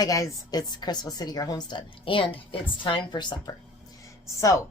Hi guys, it's Chris with City Girl Homestead, and it's time for supper. So,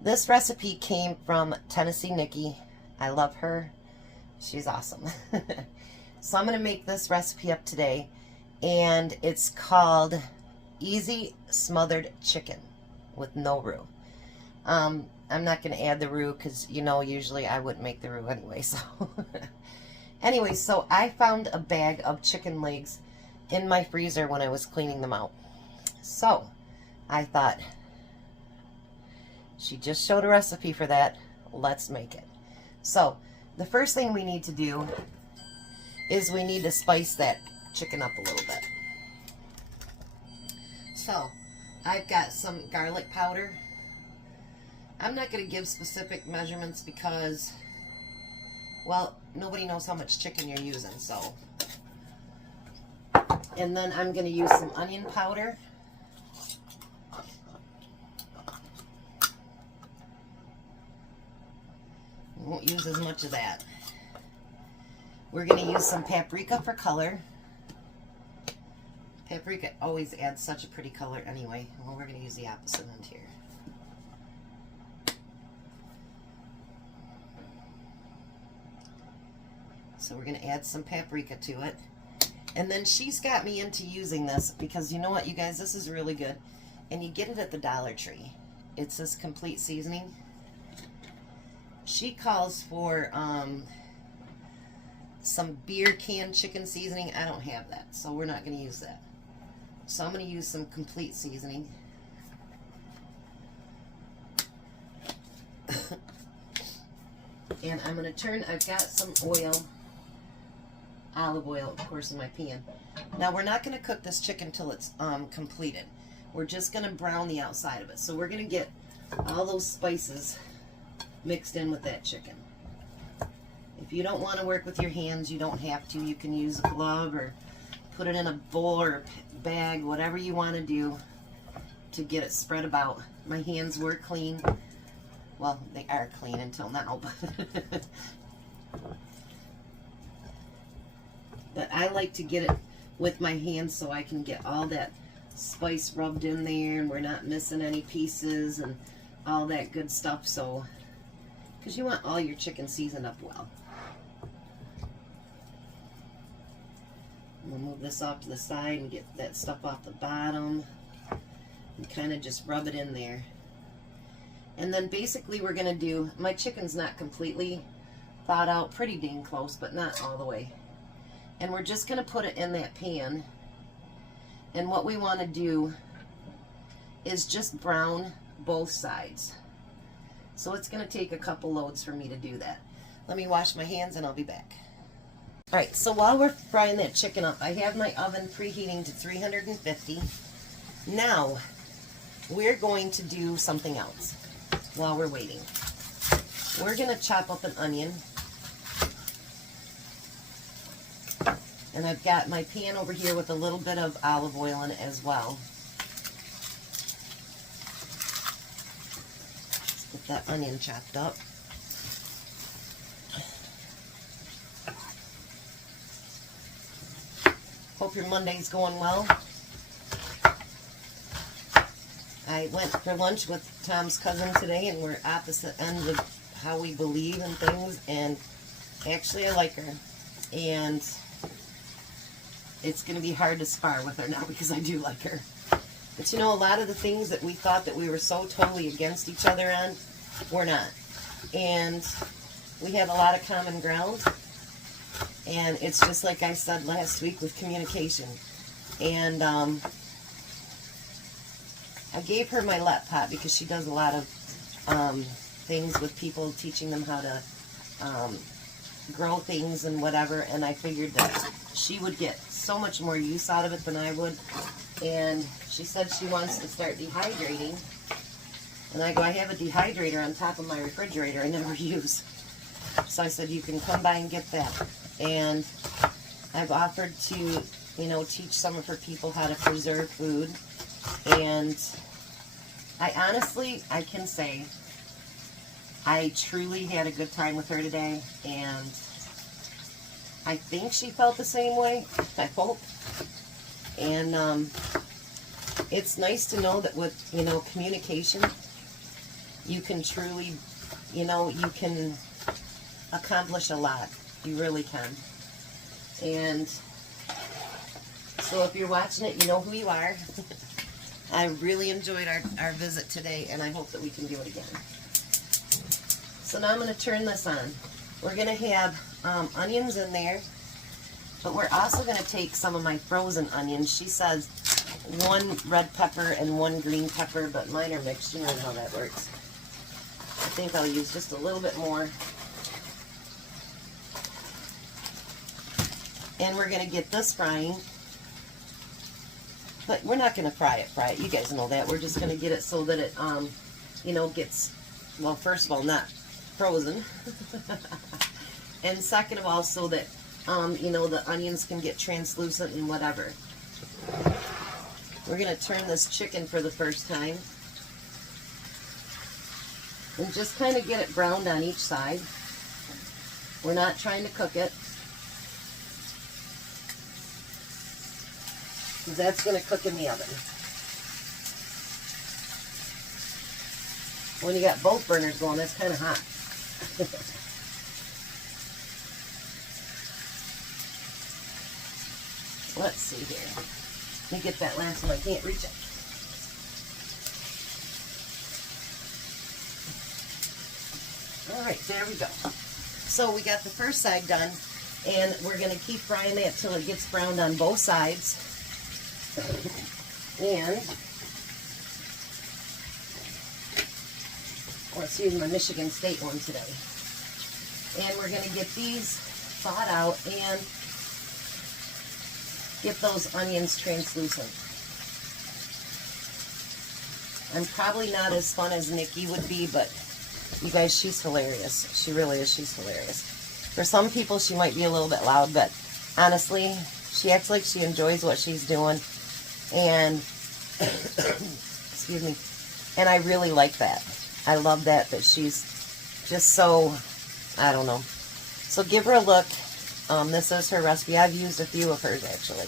this recipe came from Tennessee Nikki. I love her. She's awesome. So I'm going to make this recipe up today, and it's called Easy Smothered Chicken with no roux. I'm not going to add the roux because, you know, usually I wouldn't make the roux anyway. So, anyway, so I found a bag of chicken legs in my freezer when I was cleaning them out. So I thought, she just showed a recipe for that, let's make it. So the first thing we need to do is we need to spice that chicken up a little bit. So I've got some garlic powder. I'm not going to give specific measurements because, well, nobody knows how much chicken you're using, so. And then I'm going to use some onion powder. Won't use as much of that. We're going to use some paprika for color. Paprika always adds such a pretty color anyway. Well, we're going to use the opposite end here. So we're going to add some paprika to it. And then she's got me into using this because, you know what, you guys, this is really good. And you get it at the Dollar Tree. It's this complete seasoning. She calls for some beer can chicken seasoning. I don't have that, so we're not going to use that. So I'm going to use some complete seasoning. And I'm going to turn, I've got some oil. Olive oil, of course, in my pan. Now we're not going to cook this chicken till it's completed. We're just going to brown the outside of it. So we're going to get all those spices mixed in with that chicken. If you don't want to work with your hands, you don't have to. You can use a glove or put it in a bowl or a bag, whatever you want to do to get it spread about. My hands were clean. Well, they are clean until now, but I like to get it with my hands so I can get all that spice rubbed in there and we're not missing any pieces and all that good stuff. So, because you want all your chicken seasoned up well. We'll move this off to the side and get that stuff off the bottom and kind of just rub it in there. And then basically we're going to do, my chicken's not completely thawed out, pretty dang close, but not all the way. And we're just going to put it in that pan. And what we want to do is just brown both sides. So it's going to take a couple loads for me to do that. Let me wash my hands and I'll be back. Alright, so while we're frying that chicken up, I have my oven preheating to 350. Now, we're going to do something else while we're waiting. We're going to chop up an onion. And I've got my pan over here with a little bit of olive oil in it as well. Let's get that onion chopped up. Hope your Monday's going well. I went for lunch with Tom's cousin today, and we're opposite ends of how we believe in things, and actually I like her. And it's going to be hard to spar with her now because I do like her. But you know, a lot of the things that we thought that we were so totally against each other on, we're not. And we have a lot of common ground. And it's just like I said last week with communication. And I gave her my let pot because she does a lot of things with people, teaching them how to grow things and whatever. And I figured that she would get so much more use out of it than I would. And she said she wants to start dehydrating. And I go, I have a dehydrator on top of my refrigerator I never use. So I said, you can come by and get that. And I've offered to, you know, teach some of her people how to preserve food. And I honestly, I can say, I truly had a good time with her today. And I think she felt the same way, I hope. And it's nice to know that with, you know, communication, you can truly, you know, you can accomplish a lot. You really can. And so if you're watching it, you know who you are. I really enjoyed our visit today, and I hope that we can do it again. So now I'm going to turn this on. We're going to have onions in there, but we're also going to take some of my frozen onions. She says 1 red pepper and 1 green pepper, but mine are mixed. You know how that works. I think I'll use just a little bit more. And we're going to get this frying. But we're not going to fry it. You guys know that. We're just going to get it so that it, you know, gets, well, first of all, not frozen. And second of all, so that, you know, the onions can get translucent and whatever. We're going to turn this chicken for the first time. And just kind of get it browned on each side. We're not trying to cook it. That's going to cook in the oven. When you got both burners going, that's kind of hot. Let's see here. Let me get that last one. I can't reach it. Alright, there we go. So we got the first side done, and we're going to keep frying that till it gets browned on both sides. And let's use my Michigan State one today. And we're going to get these thawed out and get those onions translucent. I'm probably not as fun as Nikki would be, but you guys, she's hilarious. She really is. She's hilarious. For some people, she might be a little bit loud, but honestly, she acts like she enjoys what she's doing. And, excuse me, and I really like that. I love that she's just so, I don't know. So give her a look. This is her recipe. I've used a few of hers, actually.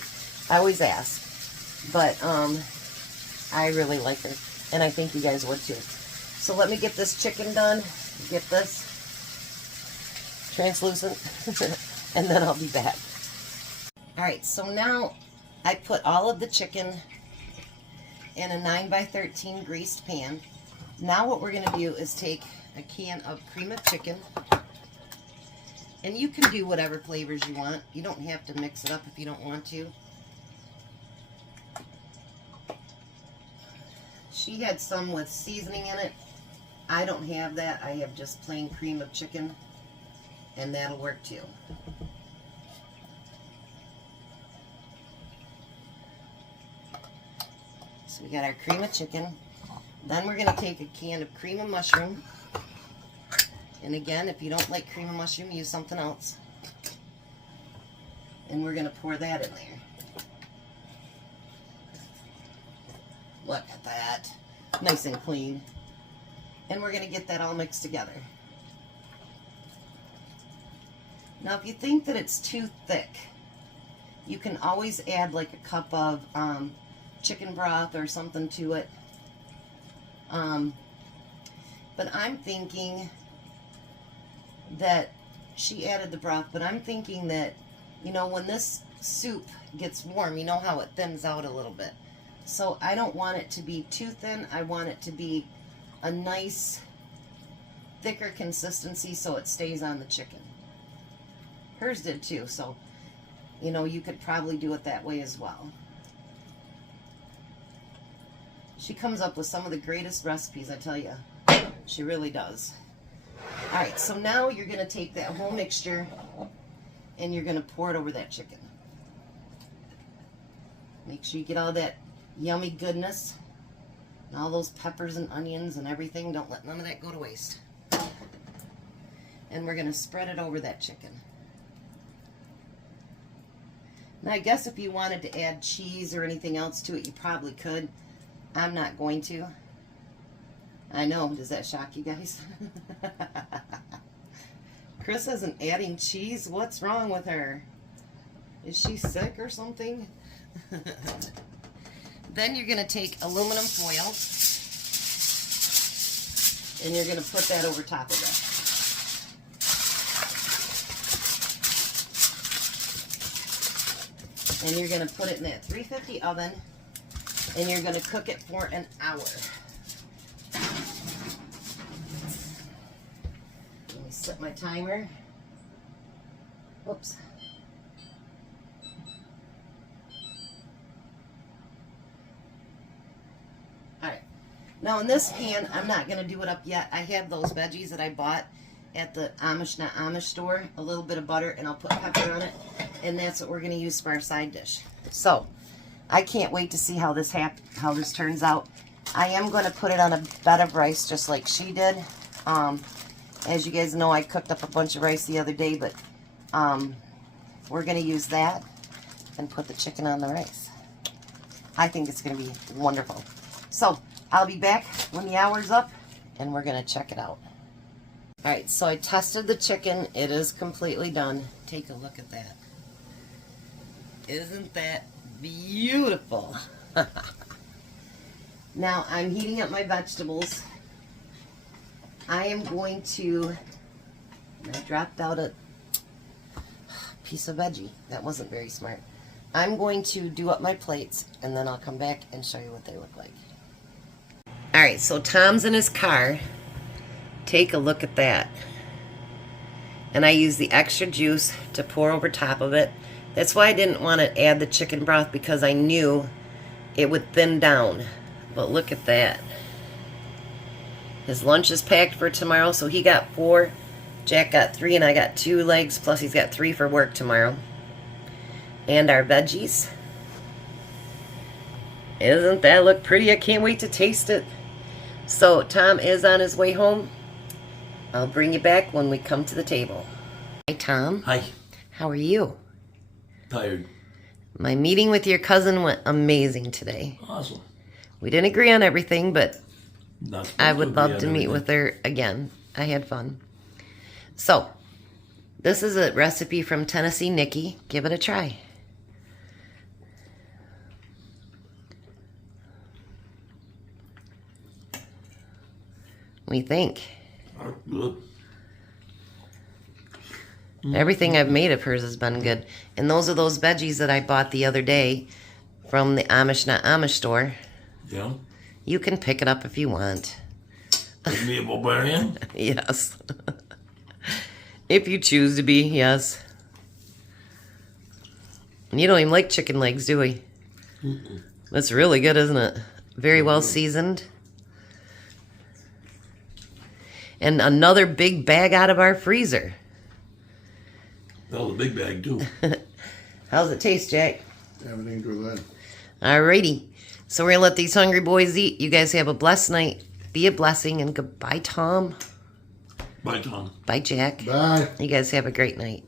I always ask. But I really like her. And I think you guys would too. So let me get this chicken done. Get this translucent. And then I'll be back. Alright, so now I put all of the chicken in a 9x13 greased pan. Now what we're going to do is take a can of cream of chicken. And you can do whatever flavors you want. You don't have to mix it up if you don't want to. She had some with seasoning in it. I don't have that. I have just plain cream of chicken. And that'll work too. So we got our cream of chicken. Then we're going to take a can of cream of mushroom. And again, if you don't like cream of mushroom, use something else. And we're going to pour that in there. Look at that. Nice and clean. And we're going to get that all mixed together. Now, if you think that it's too thick, you can always add like a cup of chicken broth or something to it. But I'm thinking that she added the broth, but I'm thinking that, you know, when this soup gets warm, you know how it thins out a little bit. So I don't want it to be too thin. I want it to be a nice, thicker consistency so it stays on the chicken. Hers did too, so, you know, you could probably do it that way as well. She comes up with some of the greatest recipes, I tell you. She really does. Alright, so now you're going to take that whole mixture and you're going to pour it over that chicken. Make sure you get all that yummy goodness and all those peppers and onions and everything. Don't let none of that go to waste. And we're going to spread it over that chicken. Now, I guess if you wanted to add cheese or anything else to it, you probably could. I'm not going to. I know. Does that shock you guys? Chris isn't adding cheese. What's wrong with her? Is she sick or something? Then you're going to take aluminum foil and you're going to put that over top of it. And you're going to put it in that 350 oven and you're going to cook it for an hour. Let me set my timer. Whoops. Alright. Now in this pan, I'm not going to do it up yet. I have those veggies that I bought at the Amish Not Amish store. A little bit of butter and I'll put pepper on it. And that's what we're going to use for our side dish. So, I can't wait to see how this turns out. I am going to put it on a bed of rice just like she did. As you guys know, I cooked up a bunch of rice the other day, but we're going to use that and put the chicken on the rice. I think it's going to be wonderful. So, I'll be back when the hour's up, and we're going to check it out. Alright, so I tested the chicken. It is completely done. Take a look at that. Isn't that beautiful? Now, I'm heating up my vegetables. I am going to... I dropped out a piece of veggie. That wasn't very smart. I'm going to do up my plates, and then I'll come back and show you what they look like. Alright, so Tom's in his car. Take a look at that. And I use the extra juice to pour over top of it. That's why I didn't want to add the chicken broth, because I knew it would thin down. But look at that. His lunch is packed for tomorrow, so he got 4. Jack got 3, and I got 2 legs, plus he's got 3 for work tomorrow. And our veggies. Doesn't that look pretty? I can't wait to taste it. So, Tom is on his way home. I'll bring you back when we come to the table. Hi, Tom. Hi. How are you? Tired. My meeting with your cousin went amazing today. Awesome. We didn't agree on everything, but I would love to meet everything. with her again. I had fun. So, this is a recipe from Tennessee Nikki. Give it a try. What do you think? Good. Everything I've made of hers has been good. And those are those veggies that I bought the other day from the Amish Not Amish store. Yeah. You can pick it up if you want. Is me a barbarian? Yes. If you choose to be, yes. And you don't even like chicken legs, do we? Mm-mm. That's really good, isn't it? Very well seasoned. And another big bag out of our freezer. Well, the big bag, too. How's it taste, Jack? Everything's good. Alrighty. So we're going to let these hungry boys eat. You guys have a blessed night. Be a blessing. And goodbye, Tom. Bye, Tom. Bye, Jack. Bye. You guys have a great night.